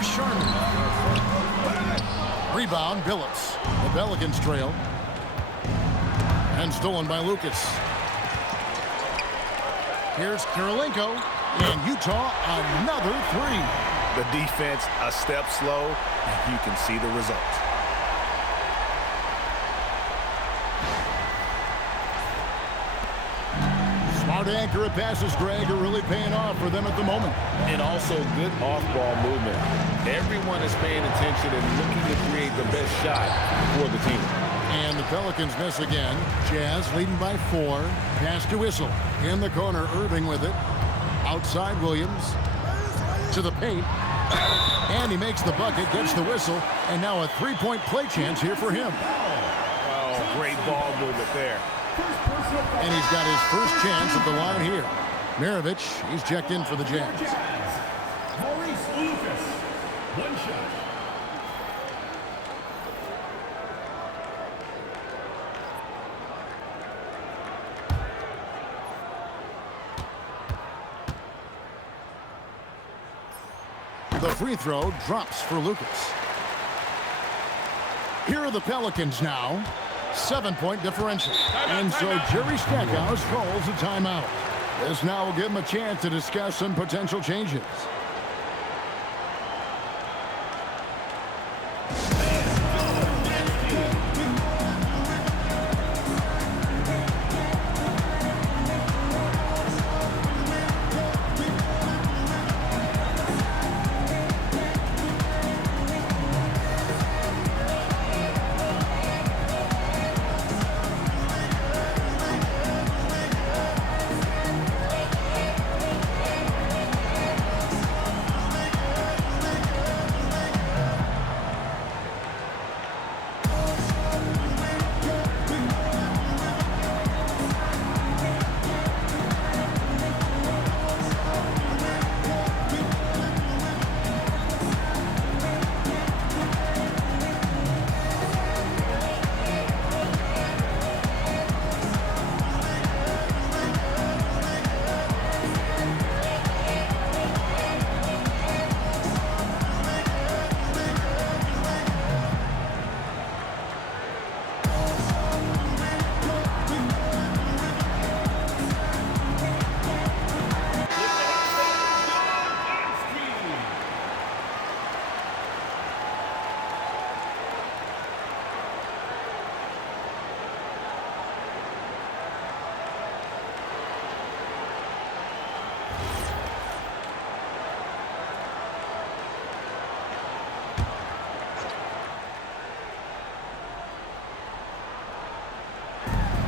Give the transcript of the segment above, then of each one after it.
Here's Sharman. Rebound, Billups. The Pelicans trail. And stolen by Lucas. Here's Kirilenko. And Utah, another three. The defense a step slow, and you can see the results. Smart accurate passes, Greg, are really paying off for them at the moment. And also good off-ball movement. Everyone is paying attention and looking to create the best shot for the team. And the Pelicans miss again. Jazz leading by 4. Pass to Whistle. In the corner, Irving with it. Outside Williams. To the paint. And he makes the bucket, gets the whistle. And now a three-point play chance here for him. Oh, great ball movement there. And he's got his first chance at the line here. Maravich, he's checked in for the Jazz. Maurice Lucas, one shot. The free throw drops for Lucas. Here are the Pelicans now. 7-point differential. And so Jerry Stackhouse calls a timeout. This now will give him a chance to discuss some potential changes.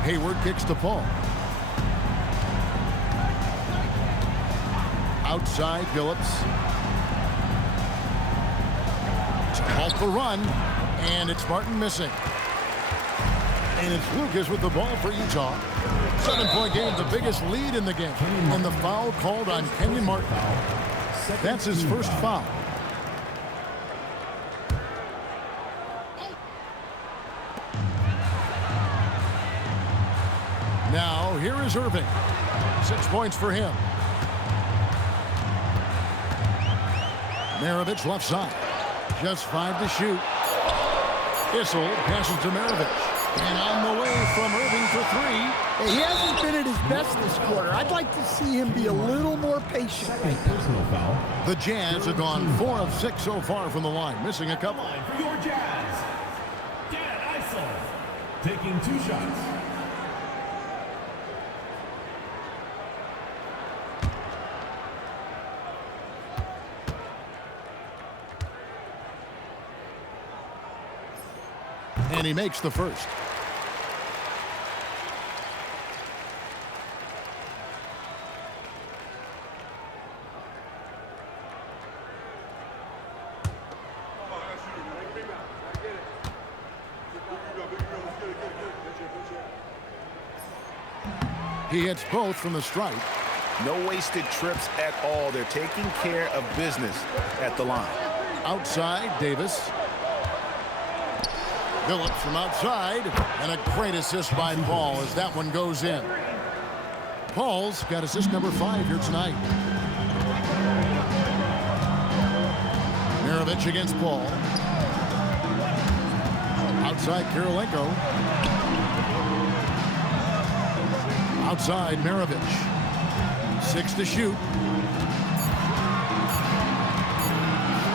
Hayward kicks to Paul. Outside, Billups. To halt the run. And it's Martin missing. And it's Lucas with the ball for Utah. 7-point game, the biggest lead in the game. And the foul called on Kenyon Martin. That's his first foul. Now, here is Irving. 6 points for him. Maravich left side. Just 5 to shoot. Issel passes to Maravich. And on the way from Irving for 3. He hasn't been at his best this quarter. I'd like to see him be a little more patient. Personal foul. The Jazz have gone 4 of 6 so far from the line, missing a couple. For your Jazz, Dan Issel, taking 2 shots. And he makes the first. He hits both from the stripe. No wasted trips at all. They're taking care of business at the line. Outside, Davis. Billups from outside. And a great assist by Paul as that one goes in. Paul's got assist number 5 here tonight. Maravich Maravich against Paul. Outside Kirilenko. Outside Maravich. 6 to shoot.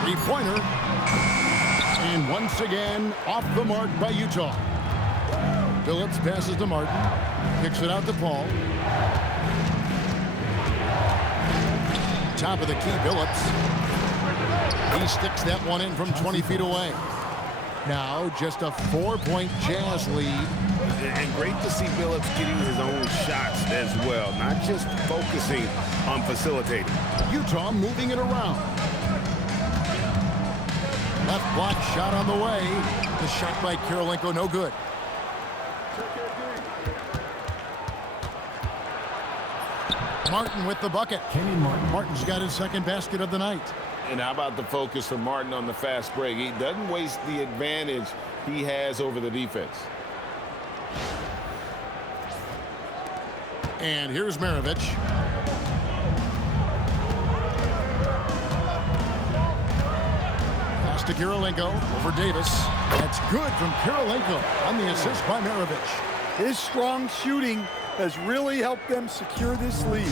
Three-pointer. And once again, off the mark by Utah. Phillips passes to Martin. Kicks it out to Paul. Top of the key, Phillips. He sticks that one in from 20 feet away. Now just a 4-point Jazz lead. And great to see Phillips getting his own shots as well, not just focusing on facilitating. Utah moving it around. Left block shot on the way. The shot by Kirilenko, no good. Martin with the bucket. Kenny Martin. Martin's got his second basket of the night. And how about the focus from Martin on the fast break? He doesn't waste the advantage he has over the defense. And here's Maravich. Pass to Kirilenko over Davis. That's good from Kirilenko on the assist by Maravich. His strong shooting has really helped them secure this lead.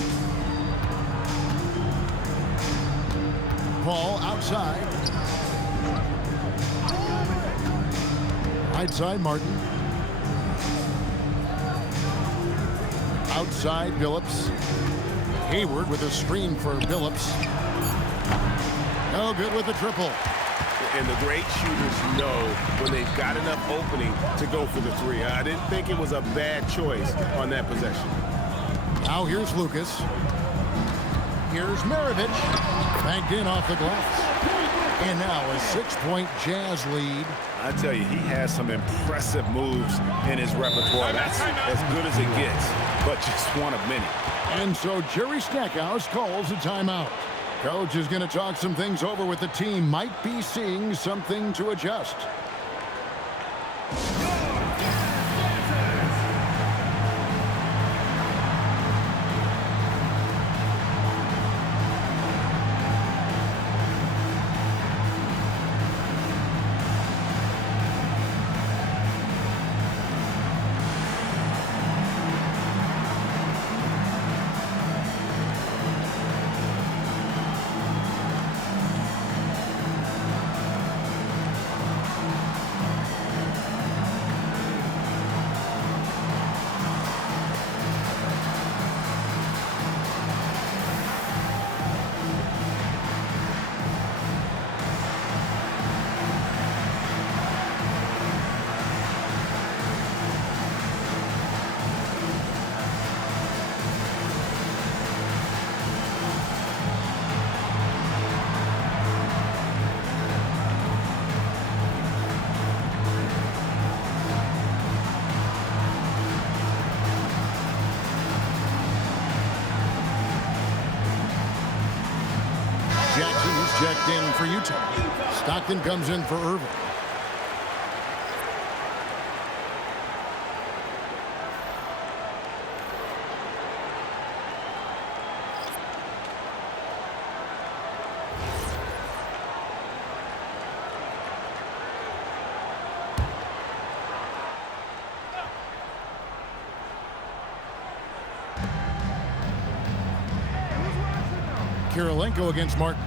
Paul outside. Right side Martin. Outside Phillips. Hayward with a screen for Phillips. No good with the triple. And the great shooters know when they've got enough opening to go for the three. I didn't think it was a bad choice on that possession. Now here's Lucas. Here's Maravich. Banked in off the glass. And now a 6-point Jazz lead. I tell you, he has some impressive moves in his repertoire. That's as good as it gets, but just one of many. And so Jerry Stackhouse calls a timeout. Coach is going to talk some things over with the team. Might be seeing something to adjust. Jackson's checked in for Utah. Stockton comes in for Irving. Kirilenko against Martin.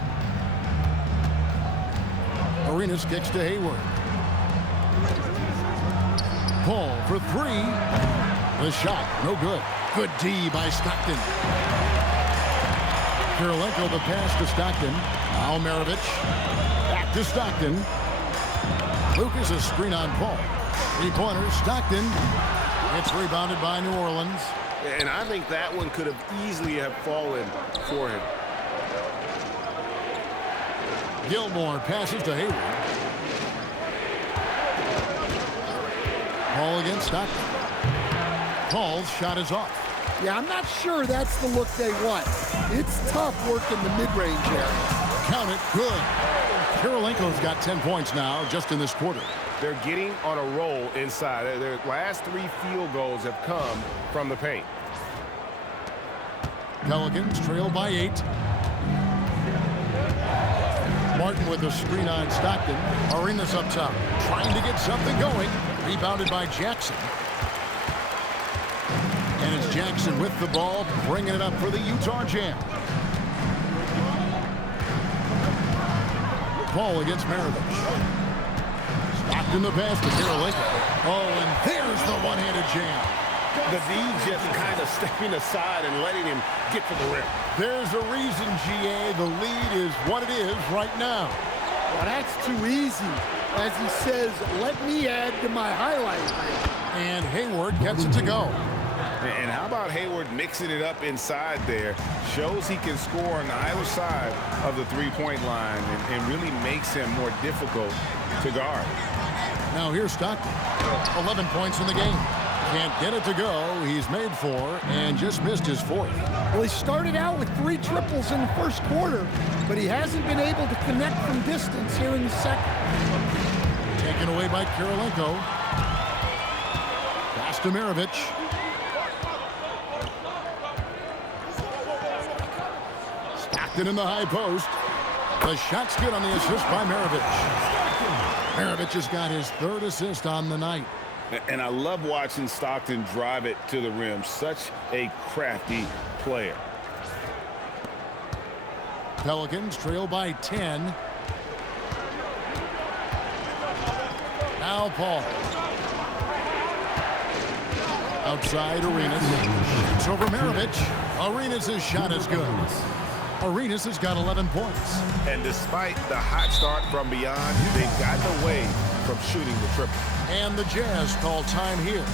Arenas kicks to Hayward. Paul for three. The shot, no good. Good D by Stockton. Kirilenko the pass to Stockton. Now Maravich. Back to Stockton. Lucas a screen on Paul. Three-pointer, Stockton. It's rebounded by New Orleans. And I think that one could have easily have fallen for him. Gilmore passes to Hayward. Paul against Stockton. Paul's shot is off. Yeah, I'm not sure that's the look they want. It's tough working the mid-range area. Count it, good. Kirilenko's got 10 points now just in this quarter. They're getting on a roll inside. Their last 3 field goals have come from the paint. Pelicans trail by 8. Martin with a screen on Stockton. Arenas up top, trying to get something going. Rebounded by Jackson. And it's Jackson with the ball, bringing it up for the Utah Jazz. Paul against Maravich. Stockton the pass to Karolinko. Oh, and there's the one-handed jam. The D just kind of stepping aside and letting him get to the rim. There's a reason, GA, the lead is what it is right now. Well, that's too easy. As he says, let me add to my highlight reel. And Hayward gets it to go. And how about Hayward mixing it up inside there? Shows he can score on either side of the three-point line and really makes him more difficult to guard. Now here's Stockton. 11 points in the game. Can't get it to go. He's made 4 and just missed his 4th. Well, he started out with 3 triples in the first quarter, but he hasn't been able to connect from distance here in the second. Taken away by Karolinko. Pass to Maravich. Stockton in the high post. The shot's good on the assist by Maravich. Maravich has got his 3rd assist on the night. And I love watching Stockton drive it to the rim. Such a crafty player. Pelicans trail by 10. Now Paul. Outside Arenas. It's over Maravich. Arenas' shot is good. Arenas has got 11 points. And despite the hot start from beyond, they've gotten away from shooting the triple. And the Jazz call time here.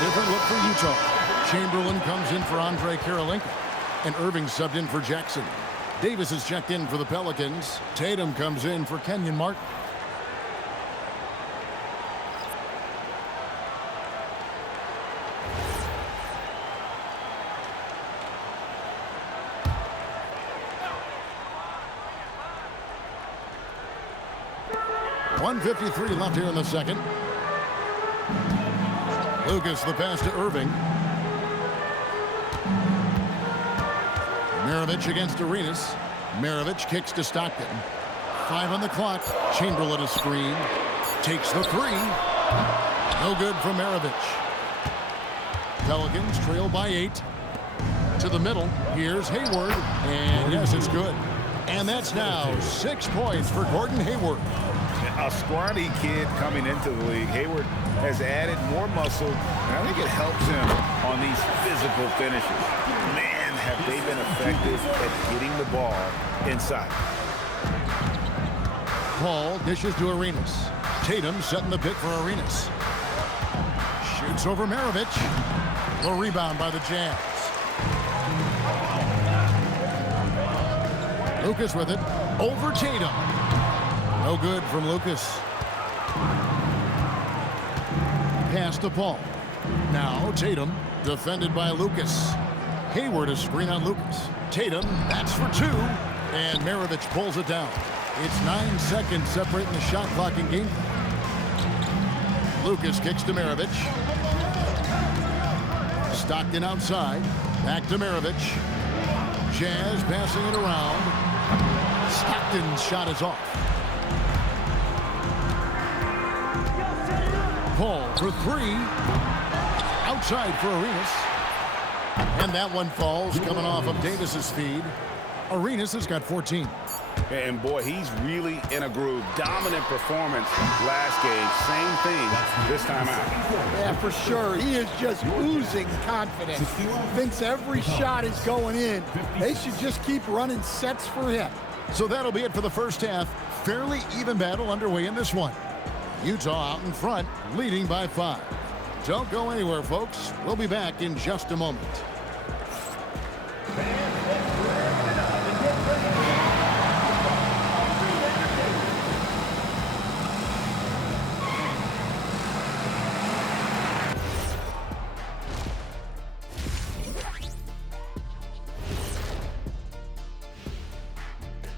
Different look for Utah. Chamberlain comes in for Andre Karolinko. And Irving subbed in for Jackson. Davis is checked in for the Pelicans. Tatum comes in for Kenyon Martin. .153 left here in the second. Lucas the pass to Irving. Maravich against Arenas. Maravich kicks to Stockton. 5 on the clock. Chamberlain a screen. Takes the 3. No good from Maravich. Pelicans trail by 8. To the middle. Here's Hayward. And yes, it's good. And that's now 6 points for Gordon Hayward. A scrawny kid coming into the league. Hayward has added more muscle, and I think it helps him on these physical finishes. Man, have they been effective at getting the ball inside. Paul dishes to Arenas. Tatum setting the pick for Arenas. Shoots over Maravich. The rebound by the Jazz. Lucas with it. Over Tatum. No good from Lucas. Pass to Paul. Now Tatum, defended by Lucas. Hayward a screen on Lucas. Tatum, that's for 2. And Maravich pulls it down. It's 9 seconds separating the shot clock in game. Lucas kicks to Maravich. Stockton outside. Back to Maravich. Jazz passing it around. Stockton's shot is off. Paul for three. Outside for Arenas. And that one falls coming off of Davis's feed. Arenas has got 14. And boy, he's really in a groove. Dominant performance last game. Same thing this time out. Yeah, for sure. He is just oozing confidence. Thinks every shot is going in. They should just keep running sets for him. So that'll be it for the first half. Fairly even battle underway in this one. Utah out in front, leading by 5. Don't go anywhere, folks. We'll be back in just a moment.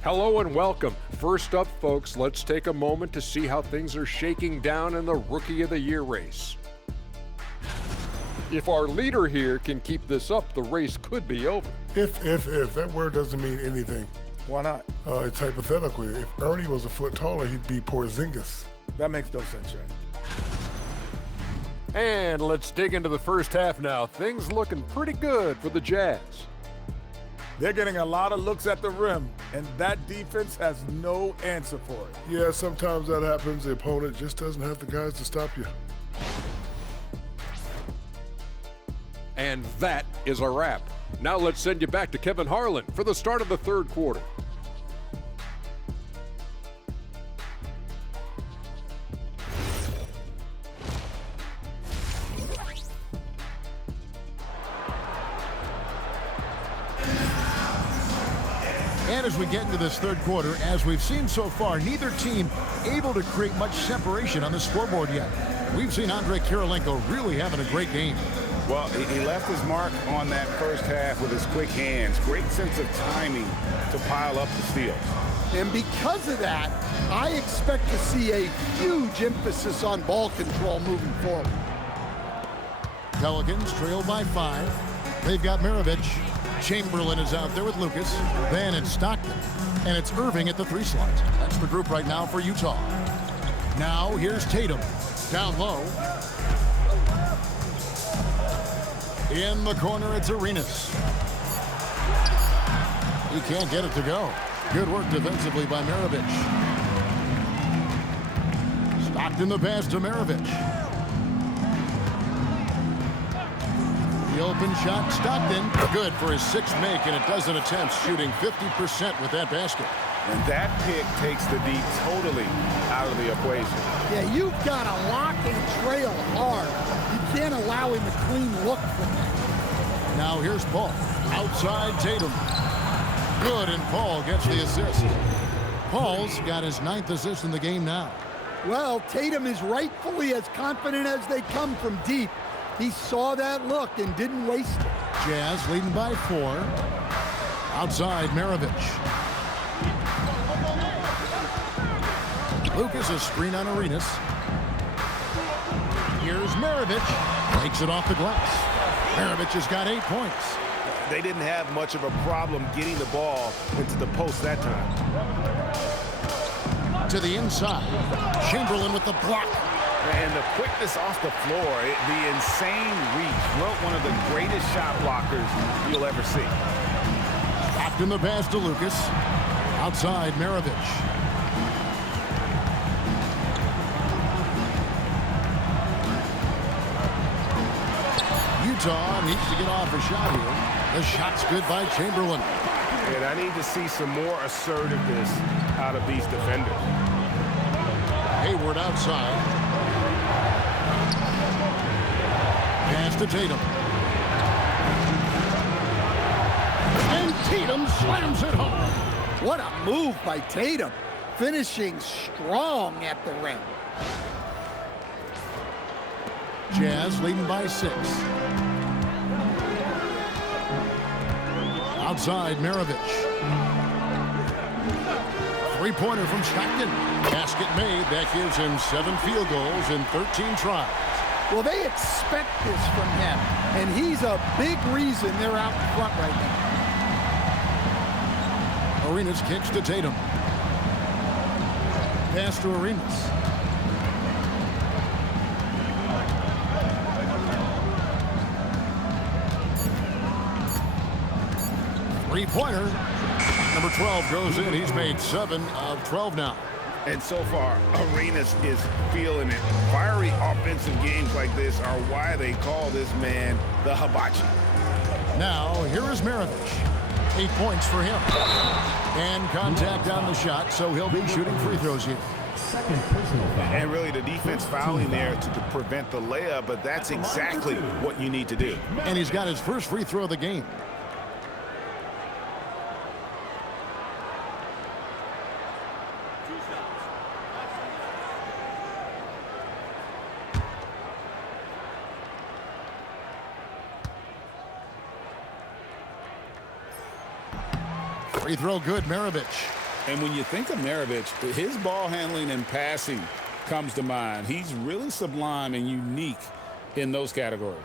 Hello and welcome. First up, folks, let's take a moment to see how things are shaking down in the Rookie of the Year race. If our leader here can keep this up, the race could be over. If, that word doesn't mean anything. Why not? It's hypothetical. If Ernie was a foot taller, he'd be Porzingis. That makes no sense, right? And let's dig into the first half now. Things looking pretty good for the Jazz. They're getting a lot of looks at the rim, and that defense has no answer for it. Yeah, sometimes that happens. The opponent just doesn't have the guys to stop you. And that is a wrap. Now let's send you back to Kevin Harlan for the start of the third quarter. And as we get into this third quarter, as we've seen so far, neither team able to create much separation on the scoreboard yet. We've seen Andrei Kirilenko really having a great game. Well, he left his mark on that first half with his quick hands. Great sense of timing to pile up the steals. And because of that, I expect to see a huge emphasis on ball control moving forward. Pelicans trail by 5. They've got Maravich. Chamberlain is out there with Lucas. Then it's Stockton. And it's Irving at the 3 slot. That's the group right now for Utah. Now here's Tatum. Down low. In the corner, it's Arenas. He can't get it to go. Good work defensively by Maravich. Stockton the pass to Maravich. The open shot, Stockton. Good for his 6th make, and a dozen attempts, shooting 50% with that basket. And that pick takes the D totally out of the equation. Yeah, you've got to lock and trail hard. You can't allow him a clean look from that. Now here's Paul. Outside Tatum. Good, and Paul gets the assist. Paul's got his 9th assist in the game now. Well, Tatum is rightfully as confident as they come from deep. He saw that look and didn't waste it. Jazz leading by 4. Outside Maravich. Lucas, a screen on Arenas. Here's Maravich. Takes it off the glass. Maravich has got 8 points. They didn't have much of a problem getting the ball into the post that time. To the inside. Chamberlain with the block. And the quickness off the floor, the insane reach. One of the greatest shot blockers you'll ever see. Stopped in the pass to Lucas. Outside Maravich. Utah needs to get off a shot here. The shot's good by Chamberlain. And I need to see some more assertiveness out of these defenders. Hayward outside. Pass to Tatum. And Tatum slams it home. What a move by Tatum, finishing strong at the rim. Jazz leading by 6. Outside Maravich. 3-pointer from Stockton. Basket made. That gives him 7 field goals in 13 tries. Well, they expect this from him, and he's a big reason they're out in front right now. Arenas kicks to Tatum. Pass to Arenas. Three-pointer. Number 12 goes in. He's made 7 of 12 now. And so far, Arenas is feeling it. Fiery offensive games like this are why they call this man the Hibachi. Now, here is Maravich. 8 points for him. And contact on the shot, so he'll be shooting free throws here. Second personal foul. And really, the defense fouling there to prevent the layup, but that's exactly what you need to do. And he's got his first free throw of the game. Free throw good, Maravich. And when you think of Maravich, his ball handling and passing comes to mind. He's really sublime and unique in those categories.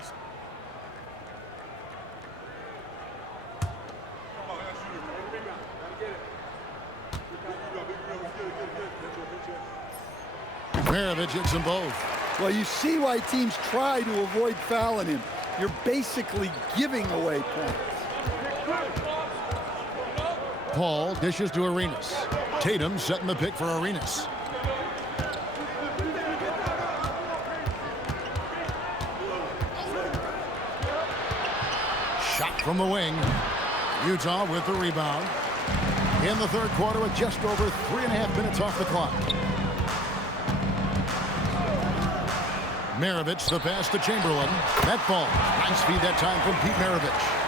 Maravich hits them both. Well, you see why teams try to avoid fouling him. You're basically giving away points. Paul dishes to Arenas. Tatum setting the pick for Arenas. Shot from the wing. Utah with the rebound. In the third quarter with just over 3.5 minutes off the clock. Maravich the pass to Chamberlain. That ball. Nice feed that time from Pete Maravich.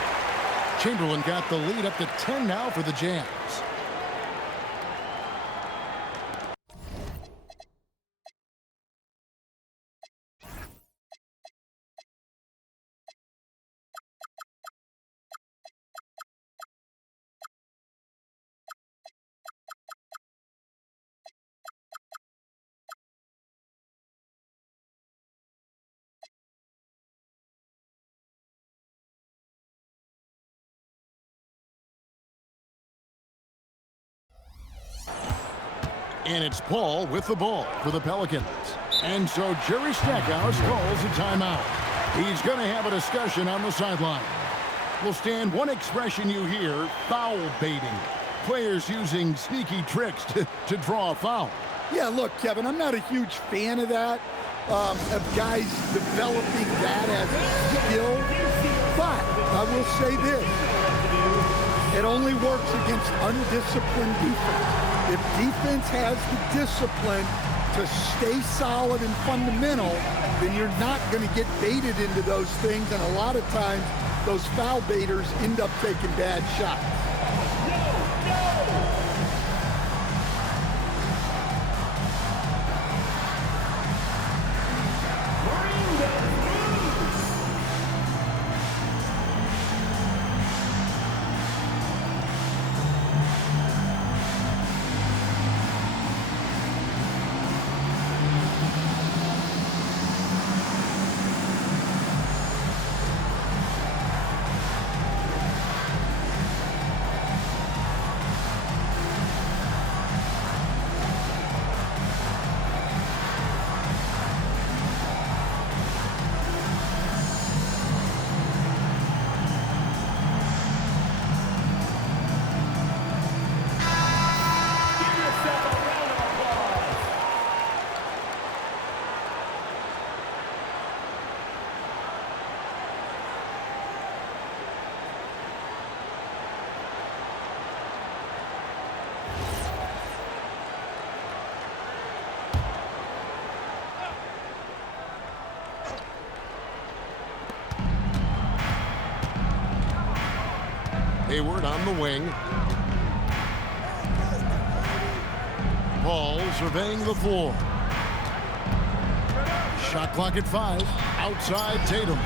Chamberlain got the lead up to 10 now for the Jazz. And it's Paul with the ball for the Pelicans. And so Jerry Stackhouse calls a timeout. He's going to have a discussion on the sideline. Well, Stan, one expression you hear, foul baiting. Players using sneaky tricks to draw a foul. Yeah, look, Kevin, I'm not a huge fan of that, of guys developing that as a skill. But I will say this. It only works against undisciplined defense. If defense has the discipline to stay solid and fundamental, then you're not going to get baited into those things. And a lot of times, those foul baiters end up taking bad shots. Hayward on the wing. Paul surveying the floor. Shot clock at 5. Outside Tatum.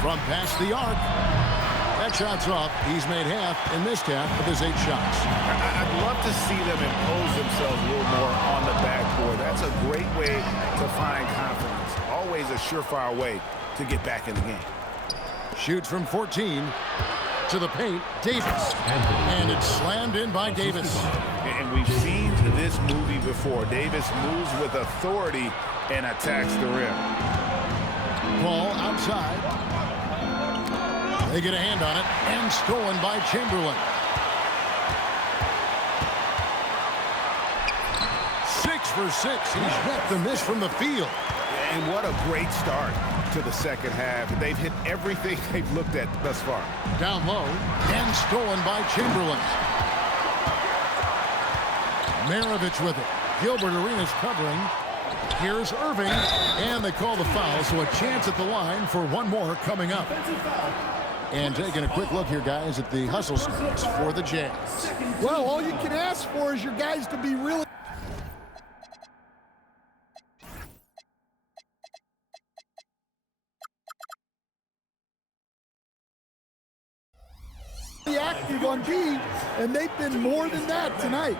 From past the arc. That shot's up. He's made half and missed half of his 8 shots. I'd love to see them impose themselves a little more on the backboard. That's a great way to find confidence. Always a surefire way to get back in the game. Shoots from 14. To the paint, Davis. And it's slammed in by Davis. And we've seen this movie before. Davis moves with authority and attacks the rim. Ball outside. They get a hand on it, and stolen by Chamberlain. 6 for 6. He's yet to miss from the field. And what a great start to the second half. They've hit everything they've looked at thus far. Down low, and stolen by Chamberlain. Maravich with it. Gilbert Arenas covering. Here's Irving, and they call the foul, so a chance at the line for one more coming up. And taking a quick look here, guys, at the hustle stats for the Jazz. Well, all you can ask for is your guys to be really active on D, and they've been more than that tonight.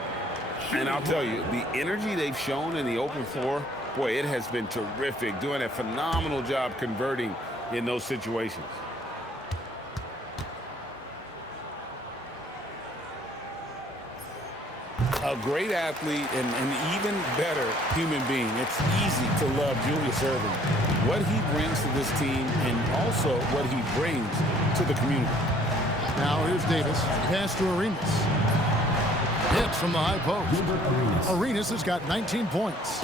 And I'll tell you, the energy they've shown in the open floor, boy, it has been terrific, doing a phenomenal job converting in those situations. A great athlete and an even better human being. It's easy to love Julius Erving. What he brings to this team and also what he brings to the community. Now here's Davis. Pass to Arenas. Hits from the high post. Arenas has got 19 points.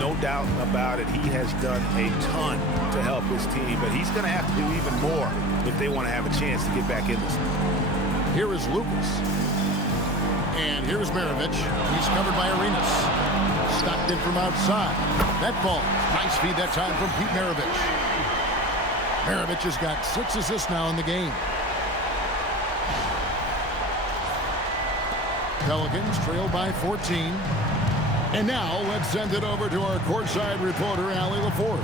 No doubt about it. He has done a ton to help his team, but he's going to have to do even more if they want to have a chance to get back in this. Here is Lucas. And here's Maravich. He's covered by Arenas. Stockton from outside. That ball. Nice feed that time from Pete Maravich. Maravich has got 6 assists now in the game. Pelicans trail by 14. And now let's send it over to our courtside reporter, Allie LaForce.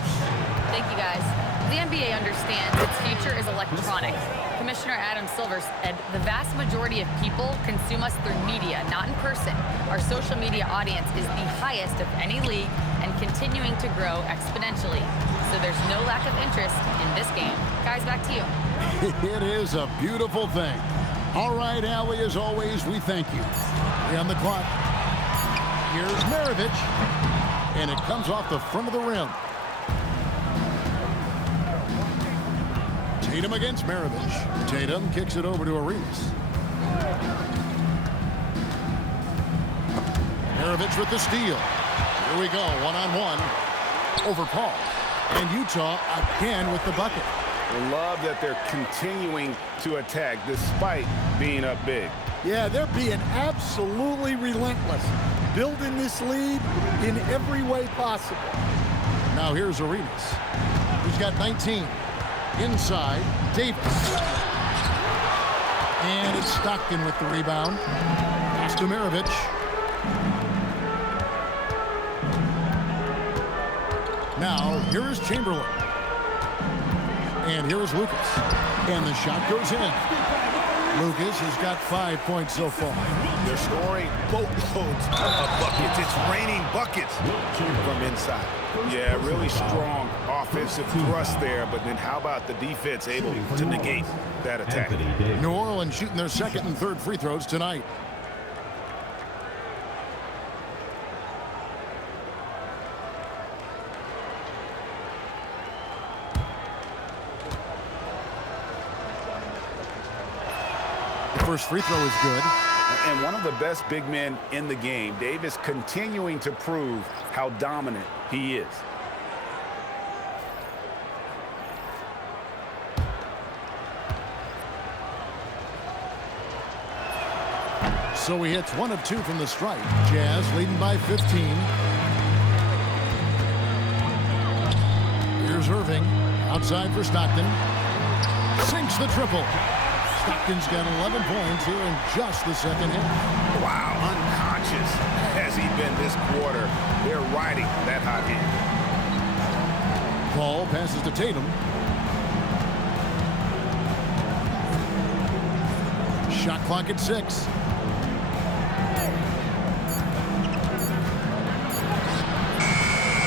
Thank you, guys. The NBA understands its future is electronic. Commissioner Adam Silver said the vast majority of people consume us through media, not in person. Our social media audience is the highest of any league and continuing to grow exponentially. So there's no lack of interest in this game. Guys, back to you. It is a beautiful thing. All right, Allie, as always, we thank you. On the clock. Here's Maravich. And it comes off the front of the rim. Tatum against Maravich. Tatum kicks it over to Arenas. Maravich with the steal. Here we go, one-on-one over Paul. And Utah again with the bucket. Love that they're continuing to attack despite being up big. Yeah, they're being absolutely relentless, building this lead in every way possible. Now here's Arenas. He's got 19. Inside, Davis. And it's Stockton with the rebound. Pass to Maravich. Now, here is Chamberlain. And here is Lucas. And the shot goes in. Lucas has got 5 points so far. They're scoring boatloads of buckets. It's raining buckets from inside. Yeah, really strong offensive thrust there, but then how about the defense able to negate that attack? New Orleans shooting their second and third free throws tonight. The first free throw is good. And one of the best big men in the game, Davis, continuing to prove how dominant he is. So he hits 1 of 2 from the stripe. Jazz leading by 15. Here's Irving. Outside for Stockton. Sinks the triple. Stockton's got 11 points here in just the second half. Wow, unconscious has he been this quarter. They're riding that hot hand. Paul passes to Tatum. Shot clock at 6.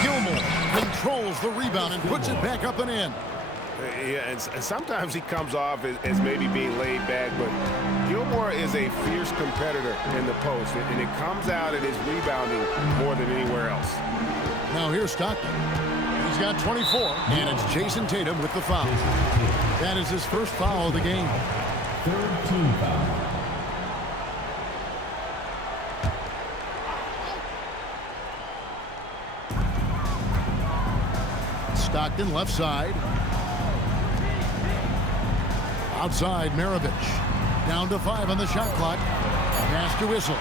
Gilmore controls the rebound and puts it back up and in. Yeah, and sometimes he comes off as maybe being laid back, but Gilmore is a fierce competitor in the post, and it comes out in his rebounding more than anywhere else. Now here's Stockton. He's got 24, and it's Jason Tatum with the foul. That is his first foul of the game. Third team foul. Stockton left side. Outside, Maravich. Down to 5 on the shot clock. Pass to Whistle.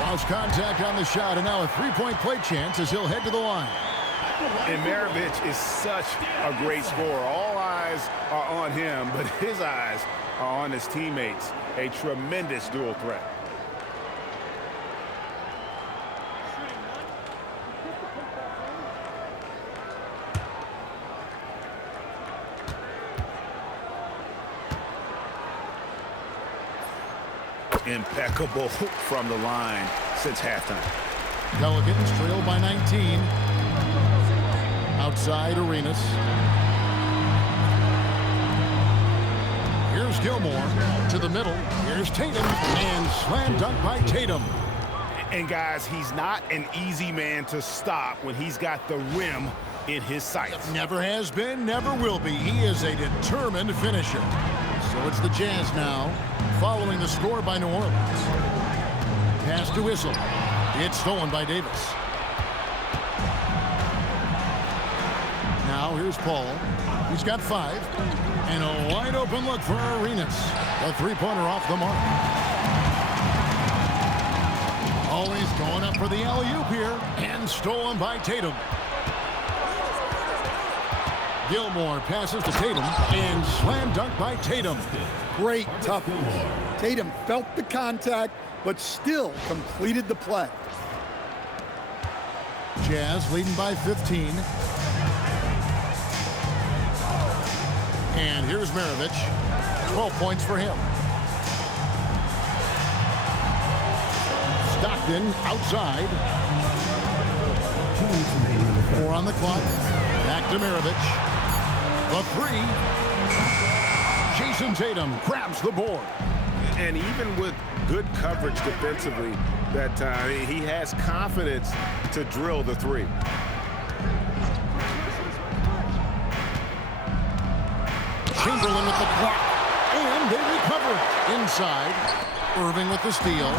Lost contact on the shot, and now a three-point play chance as he'll head to the line. And Maravich is such a great scorer. All eyes are on him, but his eyes are on his teammates. A tremendous dual threat. Impeccable from the line since halftime. Pelicans trail by 19. Outside, Arenas. Here's Gilmore to the middle. Here's Tatum, and slam dunk by Tatum. And guys, he's not an easy man to stop when he's got the rim in his sights. Never has been, never will be. He is a determined finisher. So it's the Jazz now, following the score by New Orleans. Pass to Whistle. It's stolen by Davis. Now here's Paul. He's got 5. And a wide open look for Arenas. A three-pointer off the mark. Always going up for the alley-oop here. And stolen by Tatum. Gilmore passes to Tatum, and slam dunk by Tatum. Great toughness. Tatum felt the contact, but still completed the play. Jazz leading by 15. And here's Maravich. 12 points for him. Stockton outside. 4 on the clock. Back to Maravich. The 3. Jason Tatum grabs the board. And even with good coverage defensively that time, he has confidence to drill the 3. Chamberlain with the block. And they recover. Inside. Irving with the steal.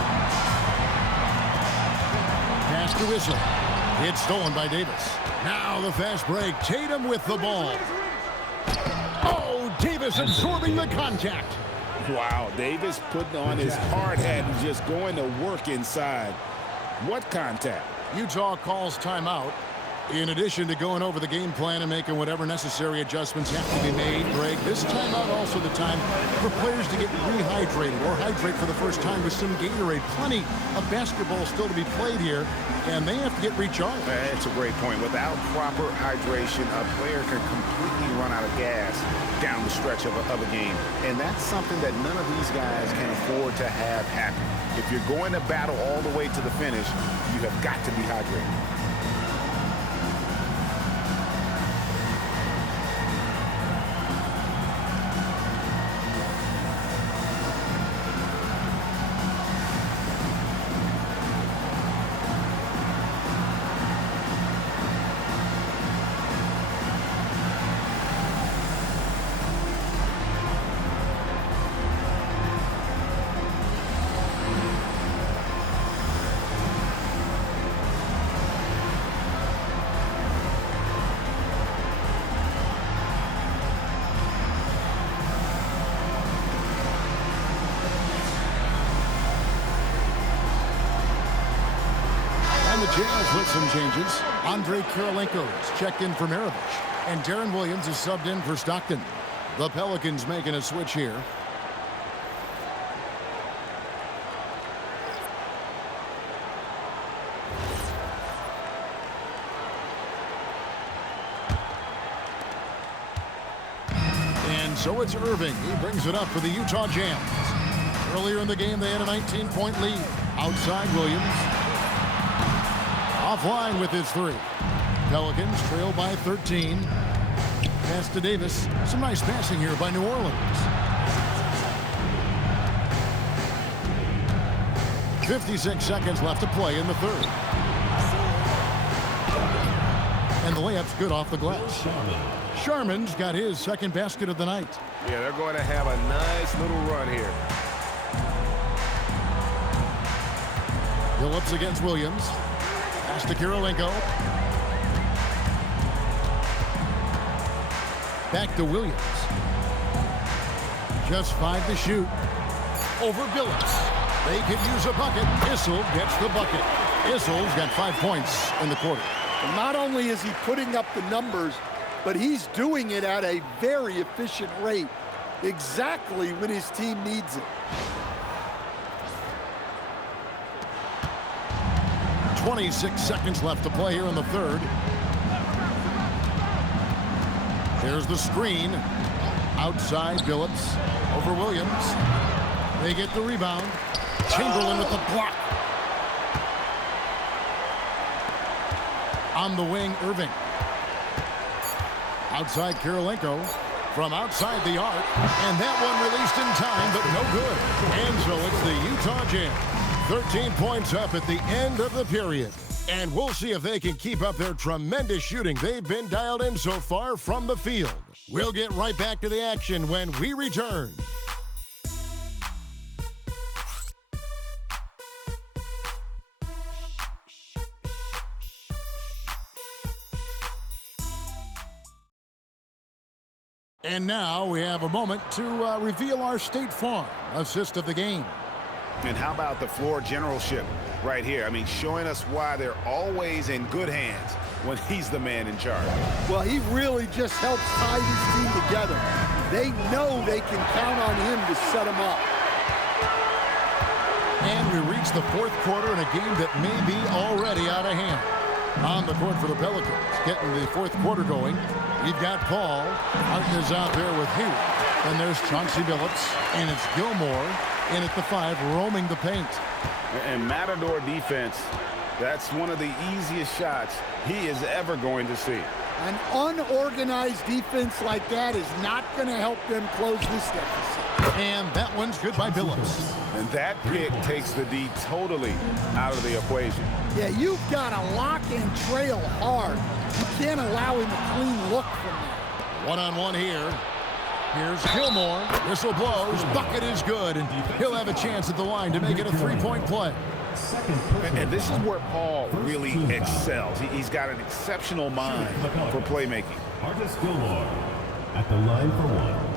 Pass to Whistle. It's stolen by Davis. Now the fast break. Tatum with the ball. Oh, Davis absorbing the contact. Wow, Davis putting on his hard hat and just going to work inside. What contact? Utah calls timeout. In addition to going over the game plan and making whatever necessary adjustments have to be made, Greg, this timeout also the time for players to get rehydrated or hydrate for the first time with some Gatorade. Plenty of basketball still to be played here, and they have to get recharged. That's a great point. Without proper hydration, a player can completely run out of gas down the stretch of a game. And that's something that none of these guys can afford to have happen. If you're going to battle all the way to the finish, you have got to be hydrated. The Jazz with some changes. Andre Kirilenko is checked in for Maravich, and Darren Williams is subbed in for Stockton. The Pelicans making a switch here. And so it's Irving. He brings it up for the Utah Jazz. Earlier in the game, they had a 19-point lead. Outside Williams. Offline with his 3. Pelicans trail by 13. Pass to Davis. Some nice passing here by New Orleans. 56 seconds left to play in the third. And the layup's good off the glass. Sharman's got his second basket of the night. Yeah, they're going to have a nice little run here. Phillips against Williams. Pass to Kirilenko. Back to Williams. Just 5 to shoot. Over Billups. They could use a bucket. Issel gets the bucket. Issel's got 5 points in the quarter. And not only is he putting up the numbers, but he's doing it at a very efficient rate, exactly when his team needs it. 26 seconds left to play here in the third. There's the screen. Outside Billups. Over Williams. They get the rebound. Chamberlain with the block. On the wing, Irving. Outside Kirilenko. From outside the arc. And that one released in time, but no good. And so it's the Utah Jazz. 13 points up at the end of the period. And we'll see if they can keep up their tremendous shooting they've been dialed in so far from the field. We'll get right back to the action when we return. And now we have a moment to reveal our State Farm assist of the game. And how about the floor generalship right here? I mean, showing us why they're always in good hands when he's the man in charge. Well, he really just helps tie this team together. They know they can count on him to set them up. And we reach the fourth quarter in a game that may be already out of hand. On the court for the Pelicans, getting the fourth quarter going. We've got Paul. Martin is out there with Hewitt. And there's Chauncey Billups. And it's Gilmore in at the 5, roaming the paint. And Matador defense, that's one of the easiest shots he is ever going to see. An unorganized defense like that is not going to help them close this deficit. And that one's good by Billups. And that pick takes the D totally out of the equation. Yeah, you've got to lock and trail hard. You can't allow him a clean look from that. One-on-one here. Here's Gilmore. Whistle blows. Bucket is good. And he'll have a chance at the line to make it a three-point play. And this is where Paul really excels. He's got an exceptional mind for playmaking. Artis Gilmore at the line for one.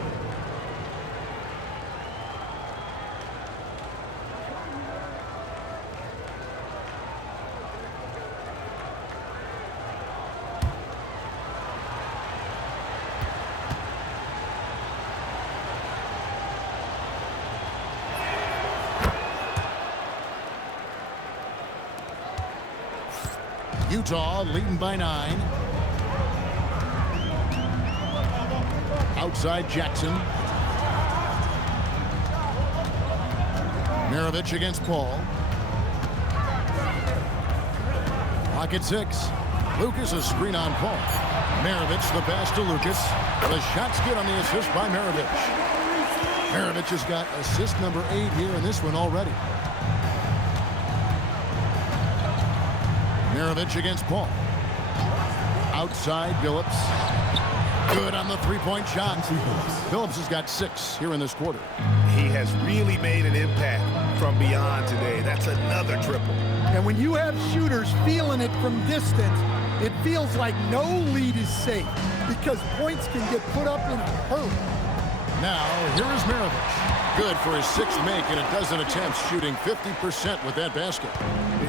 Utah leading by 9. Outside Jackson. Maravich against Paul. Pocket 6. Lucas a screen on Paul. Maravich the pass to Lucas. The shot's good on the assist by Maravich. Maravich has got assist number 8 here in this one already. Maravich against Paul. Outside Billups. Good on the three-point shot. Billups has got 6 here in this quarter. He has really made an impact from beyond today. That's another triple. And when you have shooters feeling it from distance, it feels like no lead is safe because points can get put up in a hurry. Now, here is Maravich. Good for his 6th make and a dozen attempts, shooting 50% with that basket.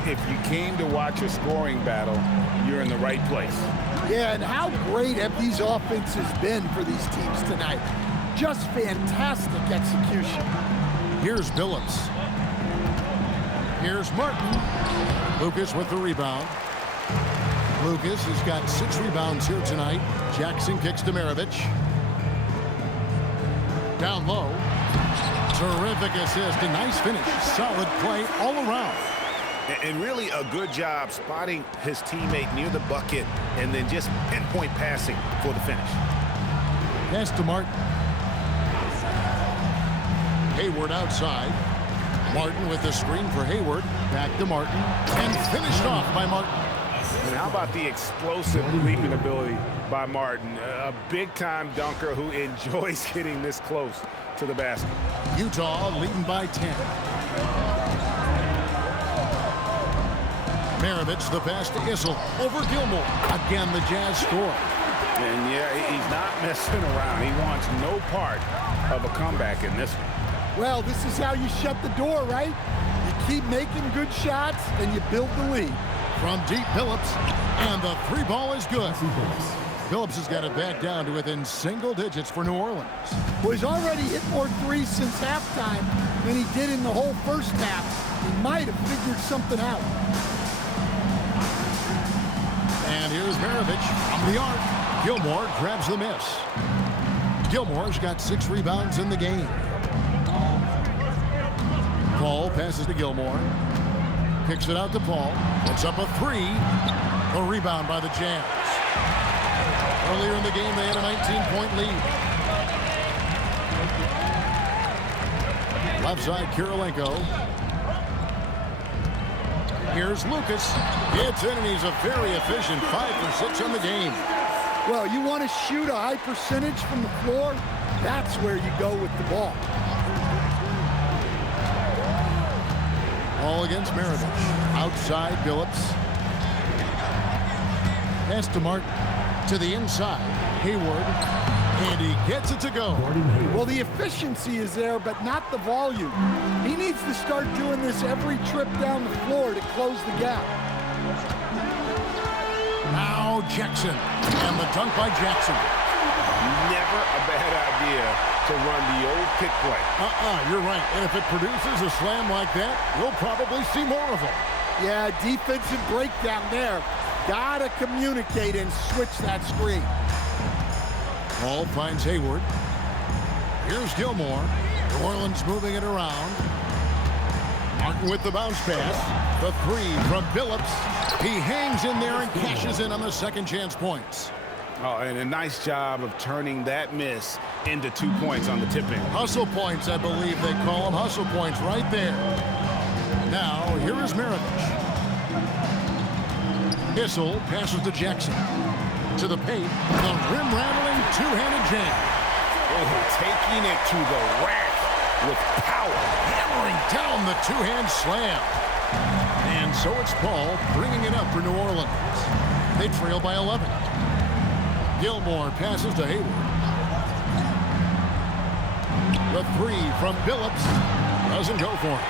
If you came to watch a scoring battle, you're in the right place. Yeah, and how great have these offenses been for these teams tonight? Just fantastic execution. Here's Billups. Here's Martin. Lucas with the rebound. Lucas has got 6 rebounds here tonight. Jackson kicks to Maravich. Down low. Terrific assist. A nice finish. Solid play all around. And really a good job spotting his teammate near the bucket and then just pinpoint passing for the finish. Pass to Martin. Hayward outside. Martin with the screen for Hayward. Back to Martin. And finished off by Martin. And how about the explosive leaping ability by Martin? A big-time dunker who enjoys getting this close to the basket. Utah leading by 10. Maravich the pass to Issel. Over Gilmore. Again, the Jazz score. And yeah, he's not messing around. He wants no part of a comeback in this one. Well, this is how you shut the door, right? You keep making good shots and you build the lead. From deep, Billups, and the three ball is good. Billups has got it back down to within single digits for New Orleans. Well, he's already hit more threes since halftime than he did in the whole first half. He might have figured something out. And here's Maravich from the arc. Gilmore grabs the miss. Gilmore's got 6 rebounds in the game. Paul passes to Gilmore. Kicks it out to Paul. Puts up a 3. A rebound by the Jazz. Earlier in the game, they had a 19-point lead. Left side, Kirilenko. Here's Lucas. Gets in, and he's a very efficient 5 for 6 on the game. Well, you want to shoot a high percentage from the floor? That's where you go with the ball. All against Maravich. Outside, Billups. Pass to Martin. To the inside, Hayward. And he gets it to go. Well, the efficiency is there, but not the volume. He needs to start doing this every trip down the floor to close the gap. Now Jackson. And the dunk by Jackson. Never a bad idea to run the old kick play. You're right. And if it produces a slam like that, we'll probably see more of them. Yeah, defensive breakdown there. Gotta communicate and switch that screen. Paul finds Hayward. Here's Gilmore. New Orleans moving it around. Martin with the bounce pass. The 3 from Billups. He hangs in there and cashes in on the second chance points. Oh, and a nice job of turning that miss into 2 points on the tip-in. Hustle points, I believe they call them. Hustle points right there. Now, here is Maravich. Issel passes to Jackson. To the paint. The rim-rattling two-handed jam. Oh, taking it to the rack with power. Hammering down the two-hand slam. And so it's Paul bringing it up for New Orleans. They trail by 11. Gilmore passes to Hayward. The 3 from Billups doesn't go for it.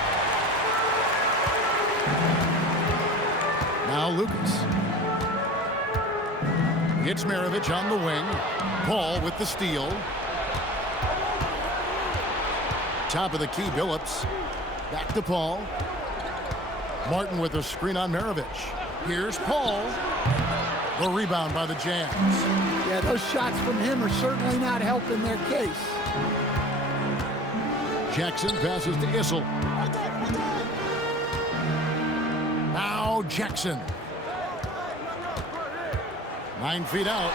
Now Lucas. It's Maravich on the wing. Paul with the steal. Top of the key, Billups. Back to Paul. Martin with a screen on Maravich. Here's Paul. The rebound by the Jazz. Yeah, those shots from him are certainly not helping their case. Jackson passes to Issel. Now Jackson. 9 feet out.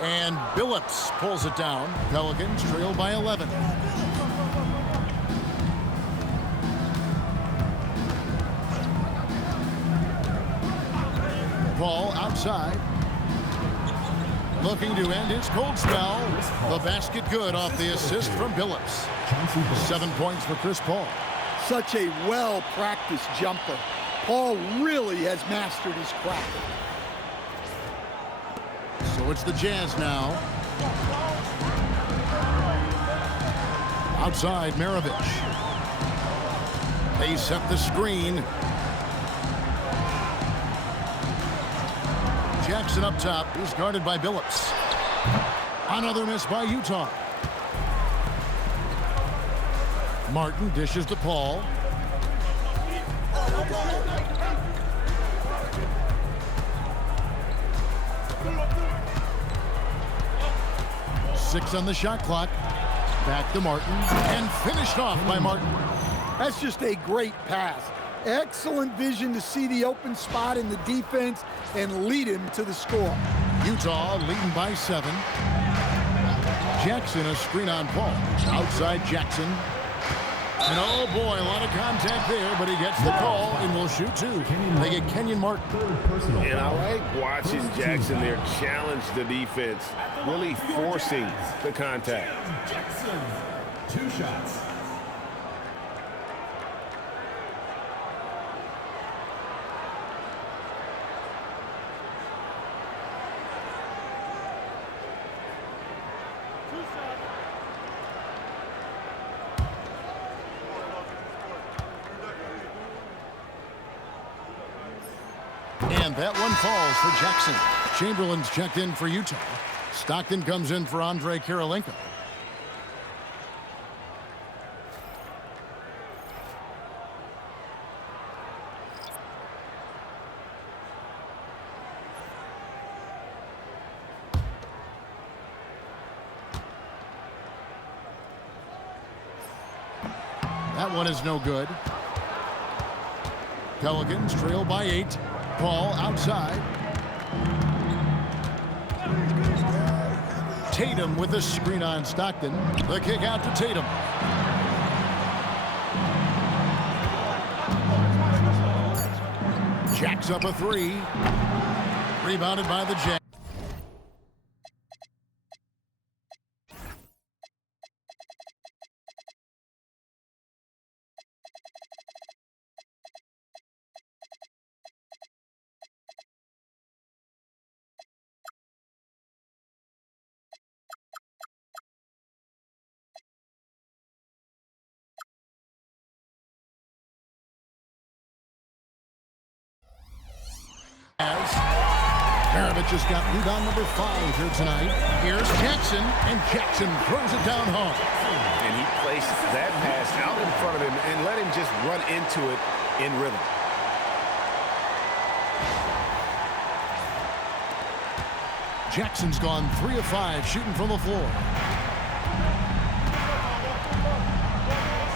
And Billups pulls it down. Pelicans trail by 11. Paul outside. Looking to end his cold spell. The basket good off the assist from Billups. 7 points for Chris Paul. Such a well-practiced jumper. Paul really has mastered his craft. So it's the Jazz now. Outside, Maravich. They set the screen. Jackson up top is guarded by Billups. Another miss by Utah. Martin dishes to Paul. Six on the shot clock. Back to Martin. And finished off by Martin. That's just a great pass. Excellent vision to see the open spot in the defense and lead him to the score. Utah leading by 7. Jackson, a screen on Paul. Outside Jackson. And oh boy, a lot of contact there, but he gets the call and will shoot two. They get Kenyon Martin. And I like watching Jackson there challenge the defense, really forcing the contact. Jackson, 2 shots. And that one falls for Jackson. Chamberlain's checked in for Utah. Stockton comes in for Andrei Kirilenko. That one is no good. Pelicans trail by 8. Paul outside. Tatum with the screen on Stockton. The kick out to Tatum. Jacks up a 3. Rebounded by the Jazz. Maravich has got rebound number 5 here tonight. Here's Jackson, and Jackson throws it down hard. And he placed that pass out in front of him and let him just run into it in rhythm. Jackson's gone 3 of 5 shooting from the floor.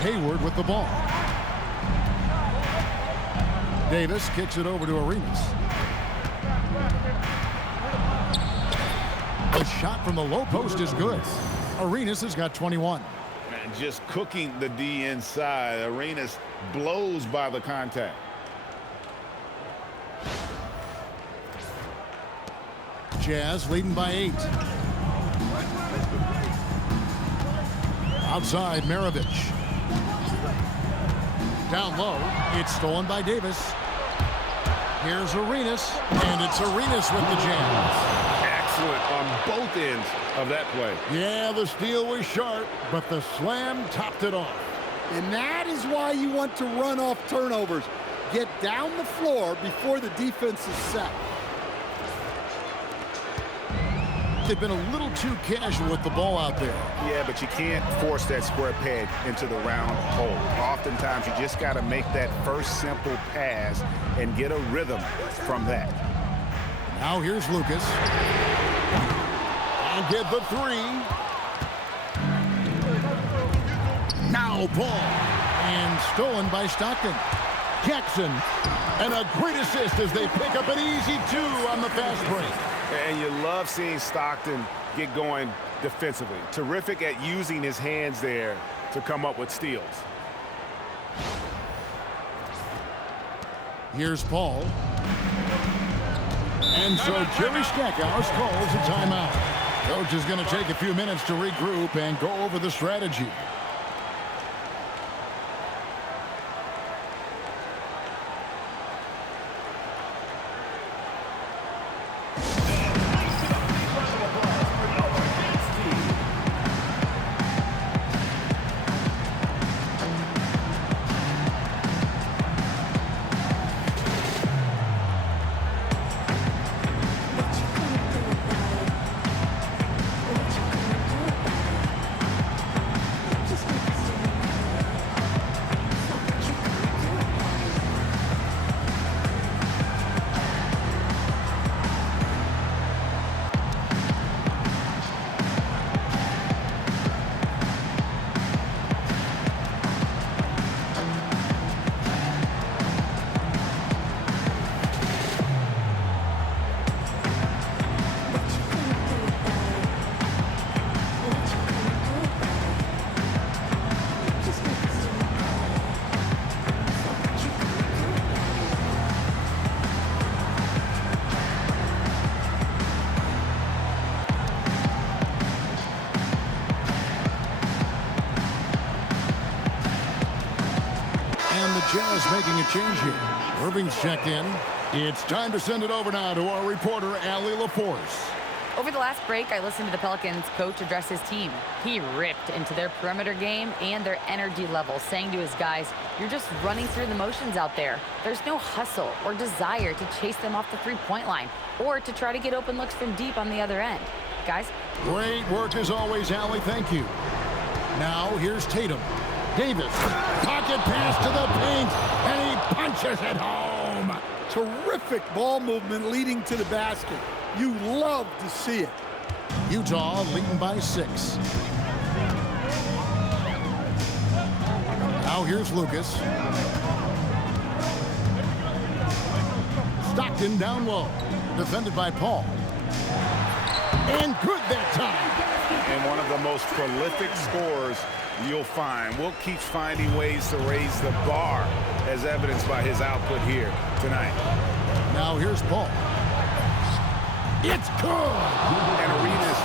Hayward with the ball. Davis kicks it over to Arenas. The shot from the low post is good. Arenas has got 21. And just cooking the D inside. Arenas blows by the contact. Jazz leading by 8. Outside, Maravich. Down low, it's stolen by Davis. Here's Arenas, and it's Arenas with the jam. Excellent on both ends of that play. Yeah, the steal was sharp, but the slam topped it off. And that is why you want to run off turnovers. Get down the floor before the defense is set. They've been a little too casual with the ball out there. Yeah, but you can't force that square peg into the round hole. Oftentimes, you just got to make that first simple pass and get a rhythm from that. Now here's Lucas. And get the 3. Now ball. And stolen by Stockton. Jackson. And a great assist as they pick up an easy 2 on the fast break. And you love seeing Stockton get going defensively. Terrific at using his hands there to come up with steals. Here's Paul. And so Jerry Stackhouse calls a timeout. Coach is going to take a few minutes to regroup and go over the strategy. the Jazz making a change here. Irving's checked in. It's time to send it over now to our reporter, Allie LaForce. Over the last break, I listened to the Pelicans coach address his team. He ripped into their perimeter game and their energy level, saying to his guys, "You're just running through the motions out there. There's no hustle or desire to chase them off the three-point line or to try to get open looks from deep on the other end." Guys? Great work as always, Allie. Thank you. Now, here's Tatum. Davis, pocket pass to the paint, and he punches it home. Terrific ball movement leading to the basket. You love to see it. Utah leading by 6. Now here's Lucas. Stockton down low. Defended by Paul. And good that time. And one of the most prolific scorers you'll find. Will keeps finding ways to raise the bar, as evidenced by his output here tonight. Now here's Paul. It's good! And Arenas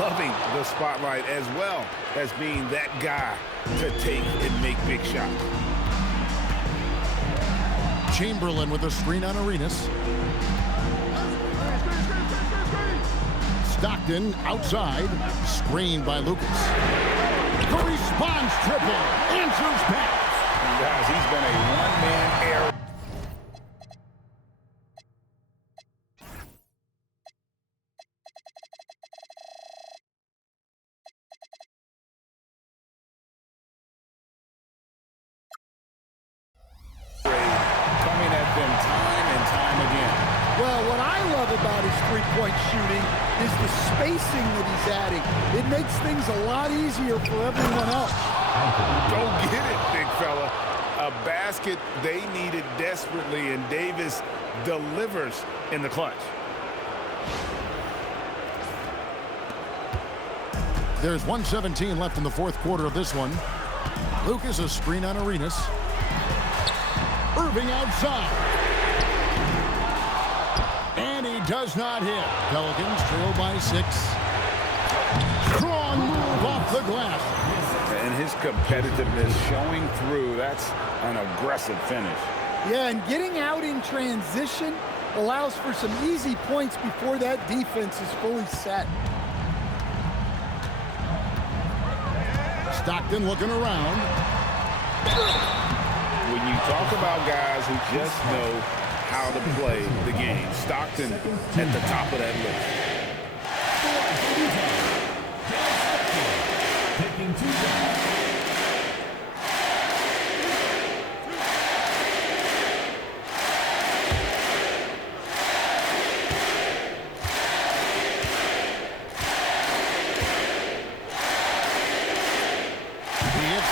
loving the spotlight as well as being that guy to take and make big shots. Chamberlain with a screen on Arenas. Stockton outside, screened by Lucas. The response triple, answers back. And guys, he's been a one-man air. Coming at them time and time again. Well, what I love about his three-point shooting is the spacing that he's adding. It makes things a lot easier for everyone else. Go get it, big fella. A basket they needed desperately, and Davis delivers in the clutch. There's 1:17 left in the fourth quarter of this one. Lucas, a screen on Arenas. Irving outside. And he does not hit. Pelicans trail by 6. Strong move off the glass. And his competitiveness showing through. That's an aggressive finish. Yeah, and getting out in transition allows for some easy points before that defense is fully set. Stockton looking around. When you talk about guys who just know how to play the game, Stockton at the top of that list. Taking 2 shots.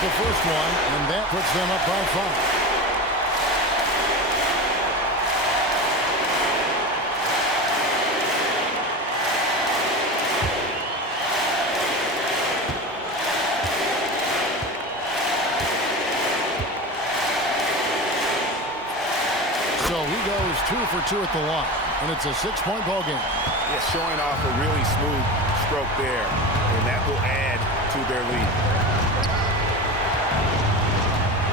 The first one, and that puts them up by 5. So he goes 2 for 2 at the line, and it's a 6-point ball game. Yeah, showing off a really smooth stroke there, and that will add to their lead.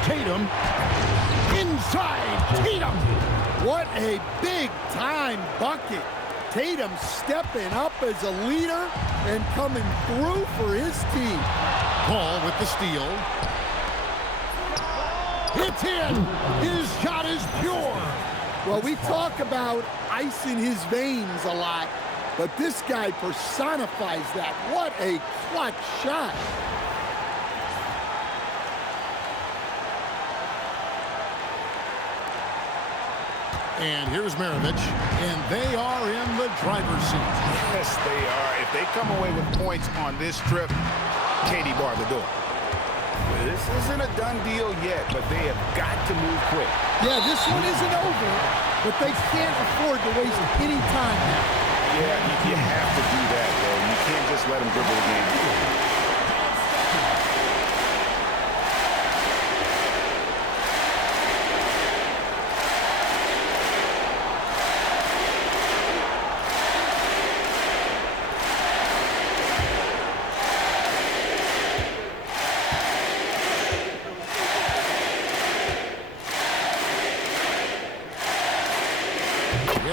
Tatum, inside, Tatum. What a big-time bucket. Tatum stepping up as a leader and coming through for his team. Paul with the steal. It's in. His shot is pure. Well, we talk about ice in his veins a lot, but this guy personifies that. What a clutch shot. And here's Maravich, and they are in the driver's seat. Yes, they are. If they come away with points on this trip, Katie bar the door. This isn't a done deal yet, but they have got to move quick. Yeah, this one isn't over, but they can't afford to waste any time now. Yeah, you have to do that, though. You can't just let them dribble the game.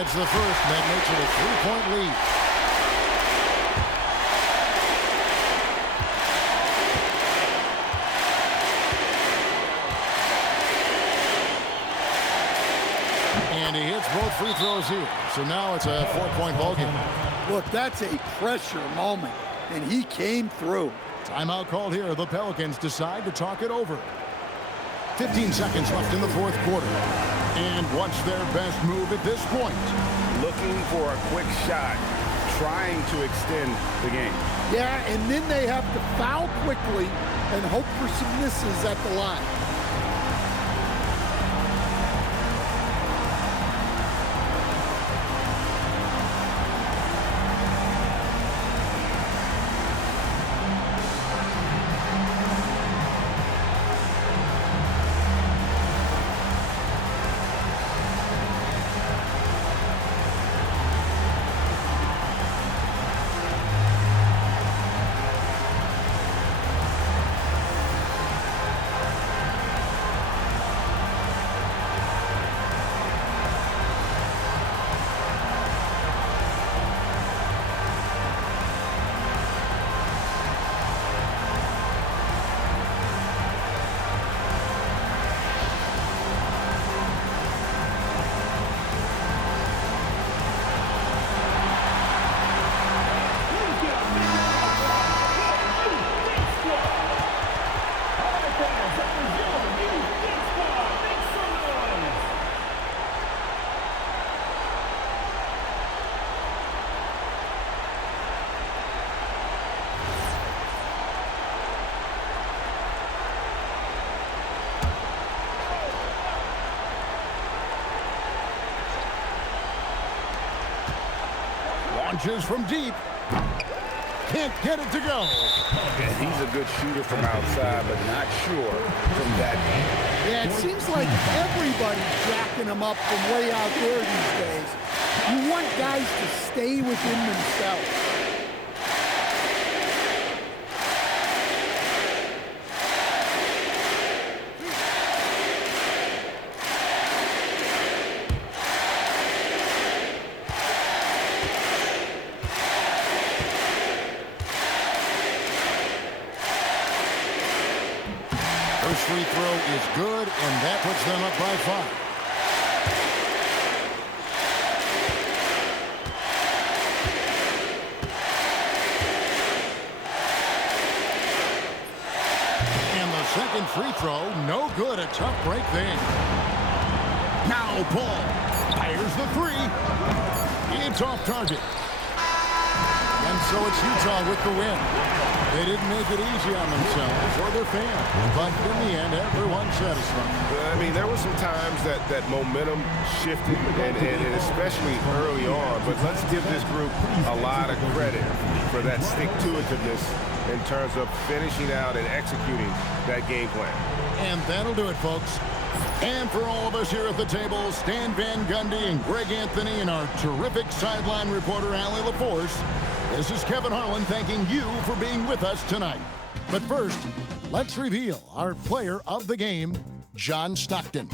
gets the first, and that makes it a 3-point lead. And he hits both free throws here. So now it's a 4-point ball game. Look, that's a pressure moment, and he came through. Timeout called here. The Pelicans decide to talk it over. 15 seconds left in the fourth quarter. And what's their best move at this point? Looking for a quick shot, trying to extend the game. Yeah, and then they have to foul quickly and hope for some misses at the line. Launches from deep. Can't get it to go. Yeah, he's a good shooter from outside, but not sure from that deep. Yeah, it seems like everybody's jacking him up from way out there these days. You want guys to stay within themselves. First free throw is good, and that puts them up by 5. And the second free throw, no good. A tough break there. Now Paul fires the 3. It's off target. And so it's Utah with the win. They didn't make it easy on themselves or their fans, but in the end, everyone's satisfied. I mean, there were some times that momentum shifted, and especially early on, but let's give this group a lot of credit for that stick-to-itiveness in terms of finishing out and executing that game plan. And that'll do it, folks. And for all of us here at the table, Stan Van Gundy and Greg Anthony and our terrific sideline reporter, Allie LaForce, this is Kevin Harlan thanking you for being with us tonight. But first, let's reveal our player of the game, John Stockton.